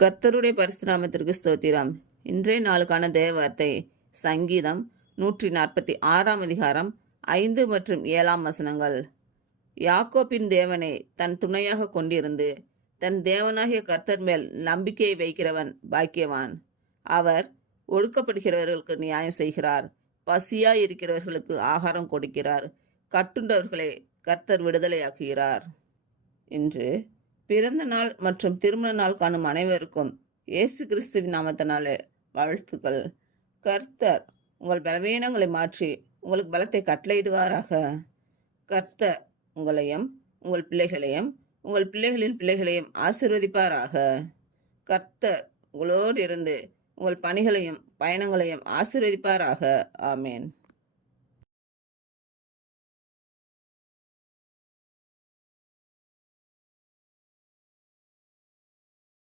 கர்த்தருடைய பரிசுத்த நாமத்திற்கு ஸ்தோத்திரம். இன்றைய நாளுக்கான தேவ வார்த்தை சங்கீதம் 146 அதிகாரம் 5 மற்றும் 7 வசனங்கள். யாக்கோபின் தேவனை தன் துணையாக கொண்டிருந்து தன் தேவனாகிய கர்த்தர் மேல் நம்பிக்கையை வைக்கிறவன் பாக்கியவான். அவர் ஒடுக்கப்படுகிறவர்களுக்கு நியாயம் செய்கிறார், பசியாய் இருக்கிறவர்களுக்கு ஆகாரம் கொடுக்கிறார், கட்டுண்டவர்களை கர்த்தர் விடுதலையாக்குகிறார். இன்று பிறந்த நாள் மற்றும் திருமண நாள் காணும் அனைவருக்கும் இயேசு கிறிஸ்துவின் நாமத்தினாலே வாழ்த்துக்கள். கர்த்தர் உங்கள் பலவீனங்களை மாற்றி உங்களுக்கு பலத்தை கட்டளையிடுவாராக. கர்த்தர் உங்களையும் உங்கள் பிள்ளைகளையும் உங்கள் பிள்ளைகளின் பிள்ளைகளையும் ஆசீர்வதிப்பாராக. கர்த்தர் உங்களோடு இருந்து உங்கள் பணிகளையும் பயணங்களையும் ஆசீர்வதிப்பாராக. ஆமேன்.